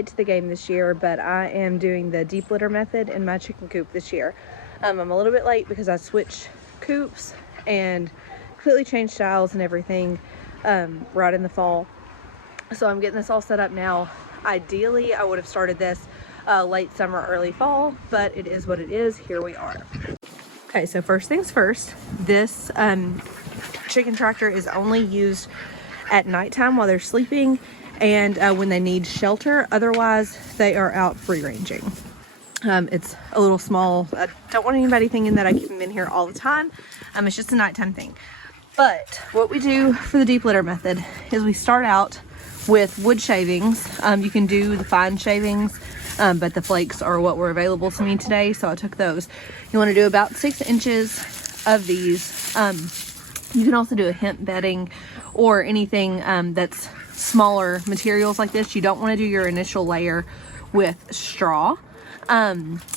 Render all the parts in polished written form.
late to the game this year, but I am doing the deep litter method in my chicken coop this year. I'm a little bit late because I switched coops and completely changed styles and everything right in the fall. So I'm getting this all set up now. Ideally, I would have started this late summer, early fall, but it is what it is. Here we are. Okay, so first things first, this chicken tractor is only used at nighttime while they're sleeping and when they need shelter. Otherwise, they are out free ranging. It's a little small. I don't want anybody thinking that I keep them in here all the time. It's just a nighttime thing. But what we do for the deep litter method is we start out with wood shavings. You can do the fine shavings, but the flakes are what were available to me today, so I took those. You want to do about 6 inches of these. You can also do a hemp bedding or anything that's smaller materials like this. You don't want to do your initial layer with straw,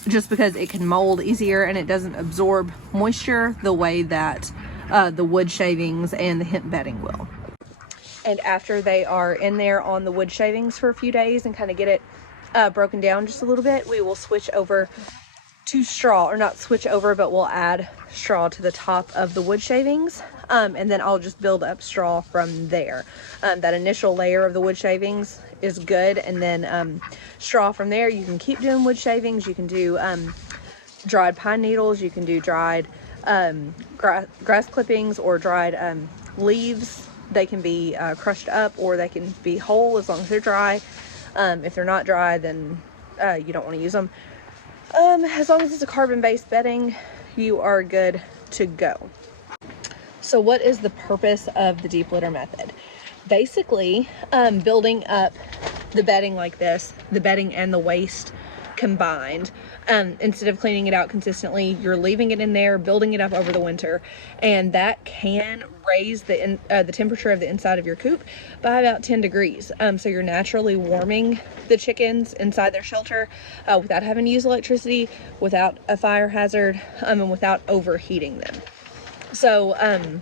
just because it can mold easier and it doesn't absorb moisture the way that the wood shavings and the hemp bedding will. And after they are in there on the wood shavings for a few days and kind of get it broken down just a little bit, we will switch over to straw, or not switch over, but we'll add straw to the top of the wood shavings, and then I'll just build up straw from there. That initial layer of the wood shavings is good, and then straw from there. You can keep doing wood shavings. You can do dried pine needles. You can do dried grass clippings or dried leaves. They can be crushed up or they can be whole as long as they're dry. If they're not dry, then you don't want to use them. As long as it's a carbon-based bedding, you are good to go. So what is the purpose of the deep litter method? Basically, building up the bedding like this, the bedding and the waste combined, instead of cleaning it out consistently, you're leaving it in there, building it up over the winter, and that can raise the temperature of the inside of your coop by about 10 degrees. So you're naturally warming the chickens inside their shelter without having to use electricity, without a fire hazard, and without overheating them. So and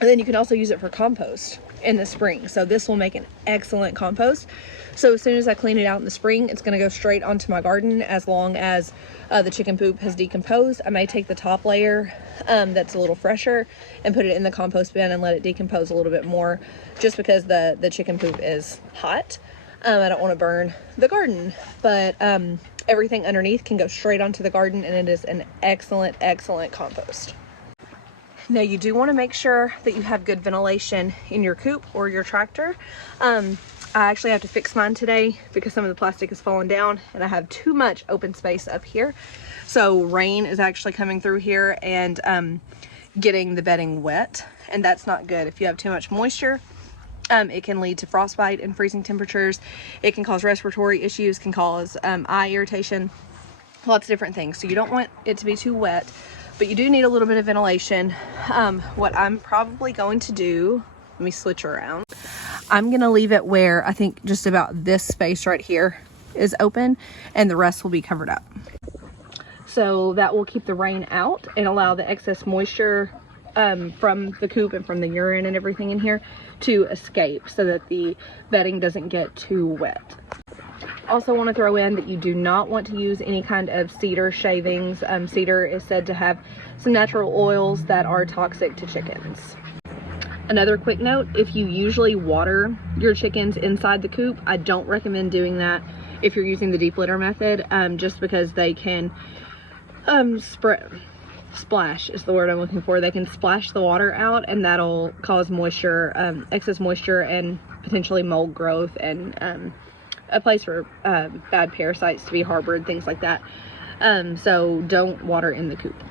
then you can also use it for compost in the spring. So this will make an excellent compost. So as soon as I clean it out in the spring, it's going to go straight onto my garden. As long as the chicken poop has decomposed, I may take the top layer that's a little fresher and put it in the compost bin and let it decompose a little bit more, just because the chicken poop is hot. I don't want to burn the garden, but everything underneath can go straight onto the garden, and it is an excellent compost. Now you do want to make sure that you have good ventilation in your coop or your tractor. I actually have to fix mine today because some of the plastic has fallen down and I have too much open space up here. So rain is actually coming through here and getting the bedding wet, and that's not good. If you have too much moisture, it can lead to frostbite and freezing temperatures. It can cause respiratory issues, can cause eye irritation, lots of different things. So you don't want it to be too wet, but you do need a little bit of ventilation. What I'm probably going to do, let me switch around. I'm gonna leave it where I think just about this space right here is open and the rest will be covered up. So that will keep the rain out and allow the excess moisture from the coop and from the urine and everything in here to escape, so that the bedding doesn't get too wet. Also want to throw in that you do not want to use any kind of cedar shavings. Cedar is said to have some natural oils that are toxic to chickens. Another quick note, if you usually water your chickens inside the coop, I don't recommend doing that if you're using the deep litter method, just because they can splash is the word I'm looking for. They can splash the water out, and that'll cause moisture, excess moisture, and potentially mold growth, and a place for bad parasites to be harbored, things like that. So don't water in the coop.